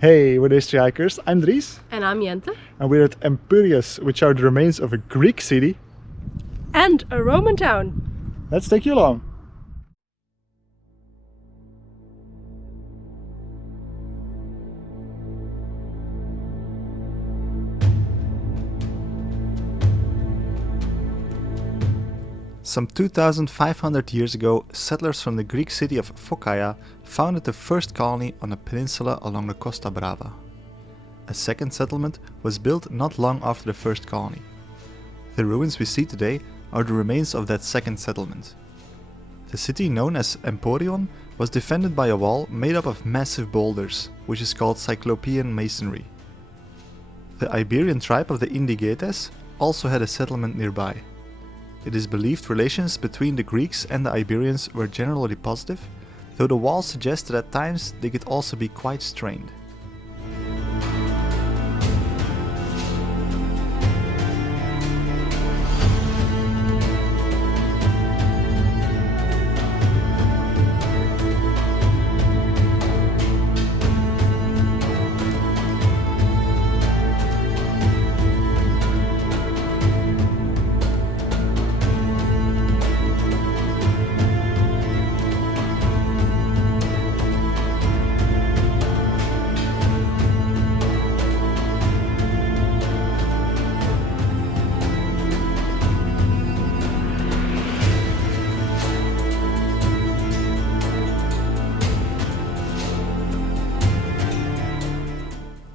Hey, we're History Hikers. I'm Dries. And I'm Jente. And we're at Empurias, which are the remains of a Greek city. And a Roman town. Let's take you along. Some 2,500 years ago, settlers from the Greek city of Phocaia founded the first colony on a peninsula along the Costa Brava. A second settlement was built not long after the first colony. The ruins we see today are the remains of that second settlement. The city, known as Emporion, was defended by a wall made up of massive boulders, which is called Cyclopean masonry. The Iberian tribe of the Indigetes also had a settlement nearby. It is believed relations between the Greeks and the Iberians were generally positive, though the walls suggest that at times they could also be quite strained.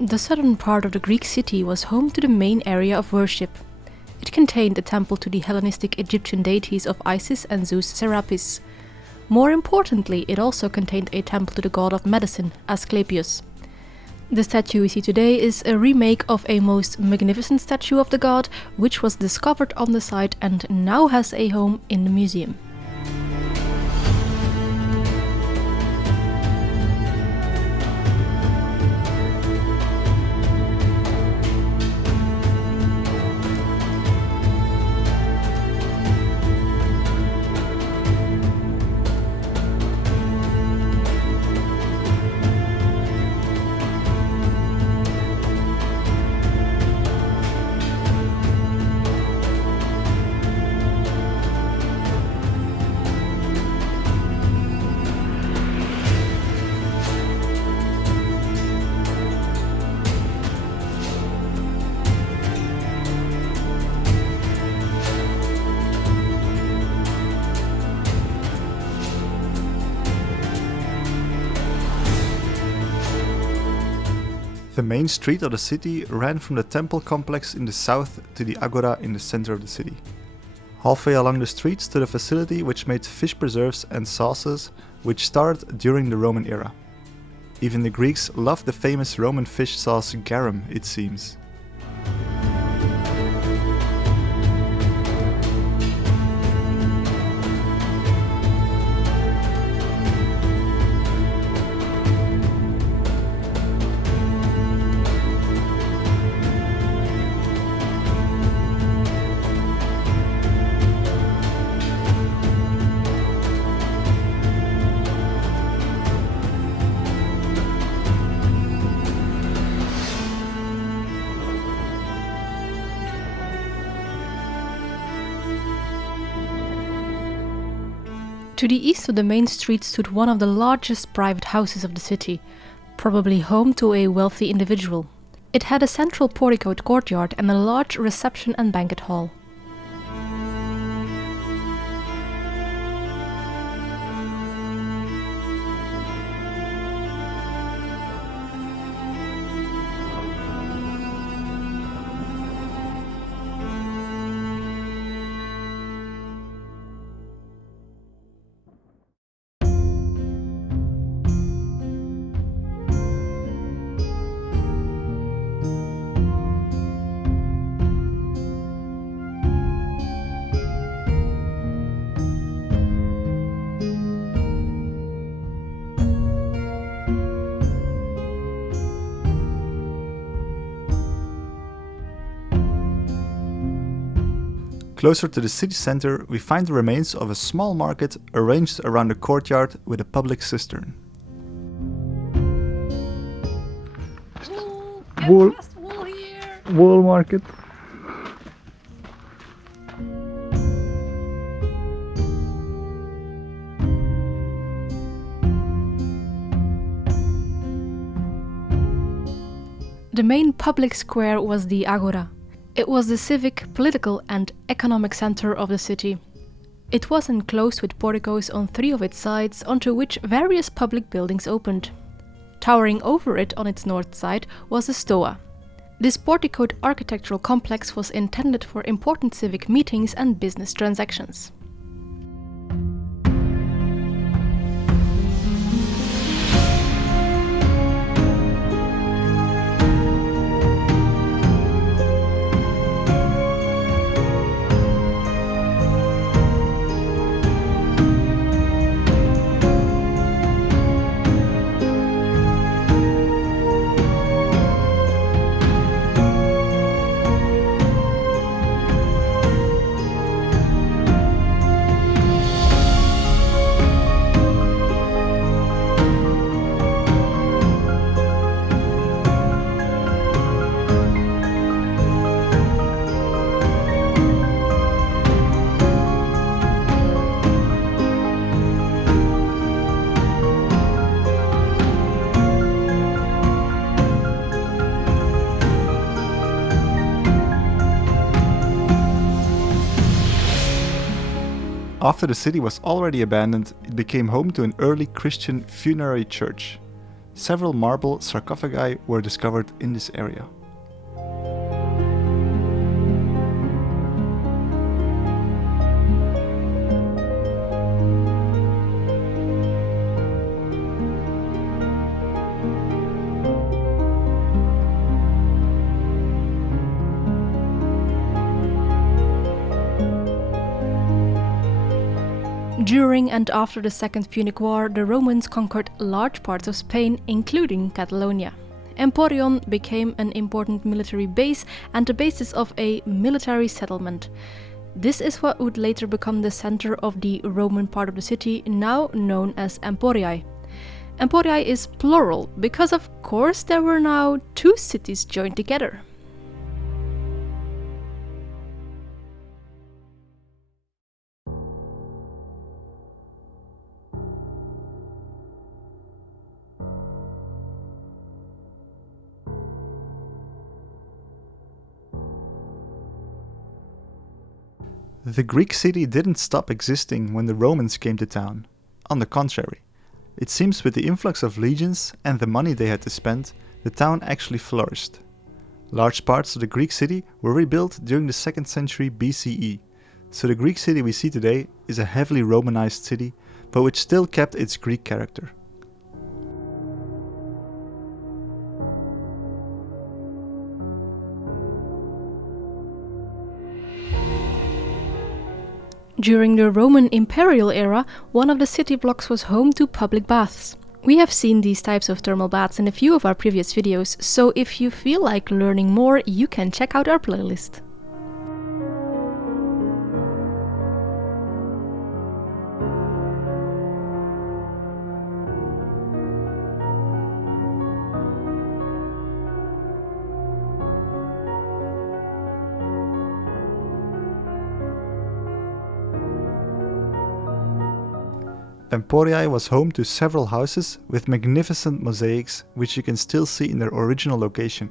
The southern part of the Greek city was home to the main area of worship. It contained a temple to the Hellenistic Egyptian deities of Isis and Zeus Serapis. More importantly, it also contained a temple to the god of medicine, Asclepius. The statue we see today is a remake of a most magnificent statue of the god, which was discovered on the site and now has a home in the museum. The main street of the city ran from the temple complex in the south to the agora in the center of the city. Halfway along the street stood a facility which made fish preserves and sauces, which started during the Roman era. Even the Greeks loved the famous Roman fish sauce garum, it seems. To the east of the main street stood one of the largest private houses of the city, probably home to a wealthy individual. It had a central porticoed courtyard and a large reception and banquet hall. Closer to the city center, we find the remains of a small market arranged around a courtyard with a public cistern. wool, Just wool here. wool market. The main public square was the Agora. It was the civic, political and economic center of the city. It was enclosed with porticos on 3 of its sides, onto which various public buildings opened. Towering over it on its north side was the Stoa. This porticoed architectural complex was intended for important civic meetings and business transactions. After the city was already abandoned, it became home to an early Christian funerary church. Several marble sarcophagi were discovered in this area. During and after the Second Punic War, the Romans conquered large parts of Spain, including Catalonia. Emporion became an important military base and the basis of a military settlement. This is what would later become the center of the Roman part of the city, now known as Emporiae. Emporiae is plural because, of course, there were now 2 cities joined together. The Greek city didn't stop existing when the Romans came to town. On the contrary, it seems with the influx of legions and the money they had to spend, the town actually flourished. Large parts of the Greek city were rebuilt during the 2nd century BCE, so the Greek city we see today is a heavily Romanized city, but which still kept its Greek character. During the Roman imperial era, one of the city blocks was home to public baths. We have seen these types of thermal baths in a few of our previous videos, so if you feel like learning more, you can check out our playlist. Emporiae was home to several houses with magnificent mosaics which you can still see in their original location.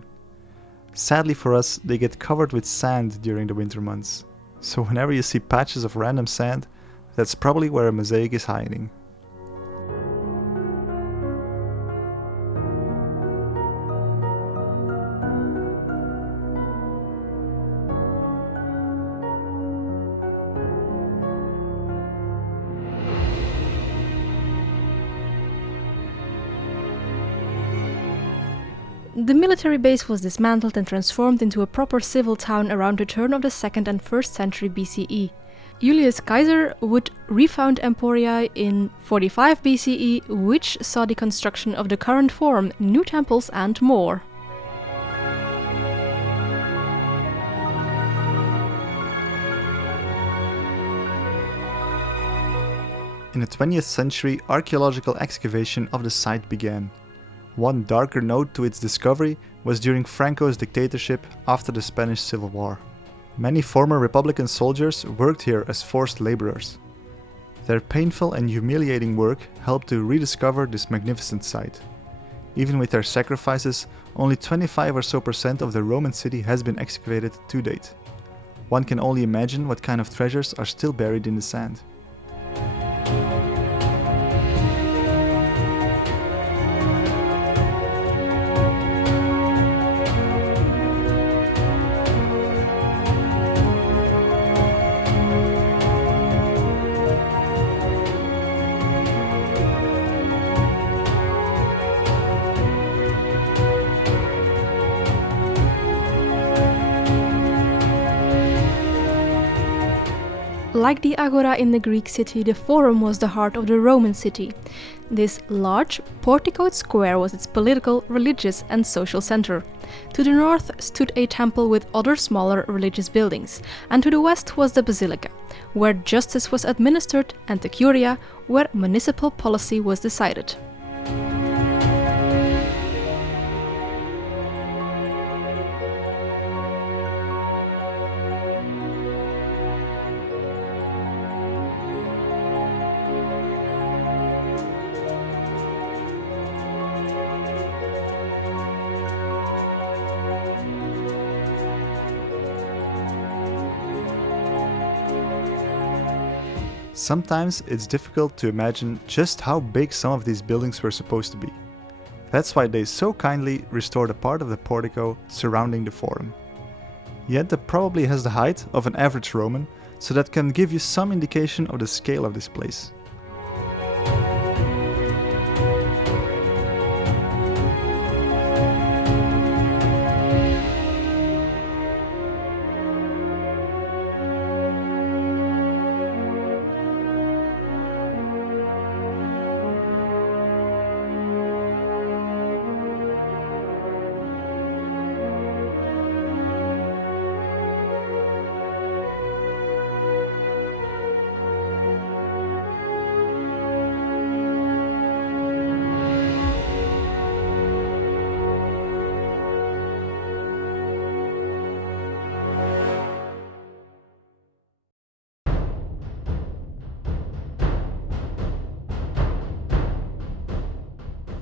Sadly for us, they get covered with sand during the winter months, so whenever you see patches of random sand, that's probably where a mosaic is hiding. The military base was dismantled and transformed into a proper civil town around the turn of the 2nd and 1st century BCE. Julius Caesar would refound Emporiae in 45 BCE, which saw the construction of the current form, new temples and more. In the 20th century, archaeological excavation of the site began. One darker note to its discovery was during Franco's dictatorship after the Spanish Civil War. Many former Republican soldiers worked here as forced laborers. Their painful and humiliating work helped to rediscover this magnificent site. Even with their sacrifices, only 25% or so of the Roman city has been excavated to date. One can only imagine what kind of treasures are still buried in the sand. Like the agora in the Greek city, the Forum was the heart of the Roman city. This large, porticoed square was its political, religious and social center. To the north stood a temple with other smaller religious buildings, and to the west was the basilica, where justice was administered, and the curia, where municipal policy was decided. Sometimes it's difficult to imagine just how big some of these buildings were supposed to be. That's why they so kindly restored a part of the portico surrounding the Forum. Yet it probably has the height of an average Roman, so that can give you some indication of the scale of this place.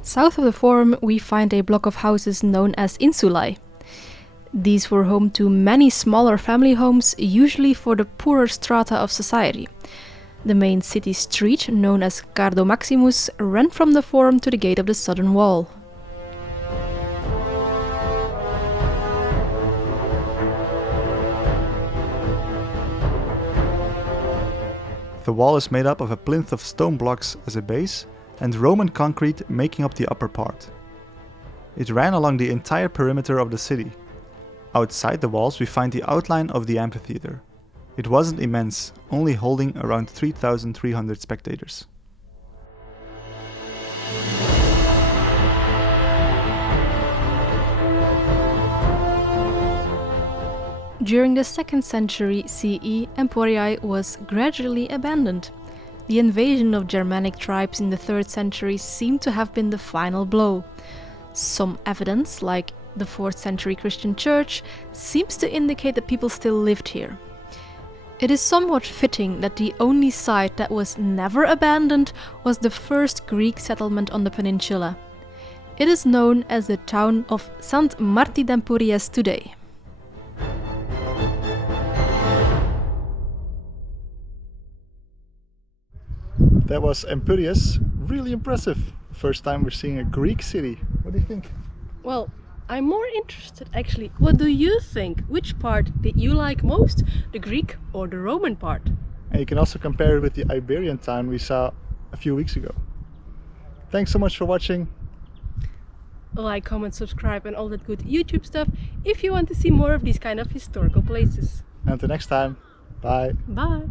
South of the Forum we find a block of houses known as insulae. These were home to many smaller family homes, usually for the poorer strata of society. The main city street, known as Cardo Maximus, ran from the Forum to the gate of the southern wall. The wall is made up of a plinth of stone blocks as a base, and Roman concrete making up the upper part. It ran along the entire perimeter of the city. Outside the walls we find the outline of the amphitheater. It wasn't immense, only holding around 3,300 spectators. During the 2nd century CE, Emporiae was gradually abandoned. The invasion of Germanic tribes in the 3rd century seemed to have been the final blow. Some evidence, like the 4th century Christian church, seems to indicate that people still lived here. It is somewhat fitting that the only site that was never abandoned was the first Greek settlement on the peninsula. It is known as the town of Sant Marti d'Empúries today. That was Empúries. Really impressive. First time we're seeing a Greek city. What do you think? Well, I'm more interested actually. What do you think? Which part did you like most? The Greek or the Roman part? And you can also compare it with the Iberian town we saw a few weeks ago. Thanks so much for watching. Like, comment, subscribe and all that good YouTube stuff if you want to see more of these kind of historical places. Until next time. Bye. Bye!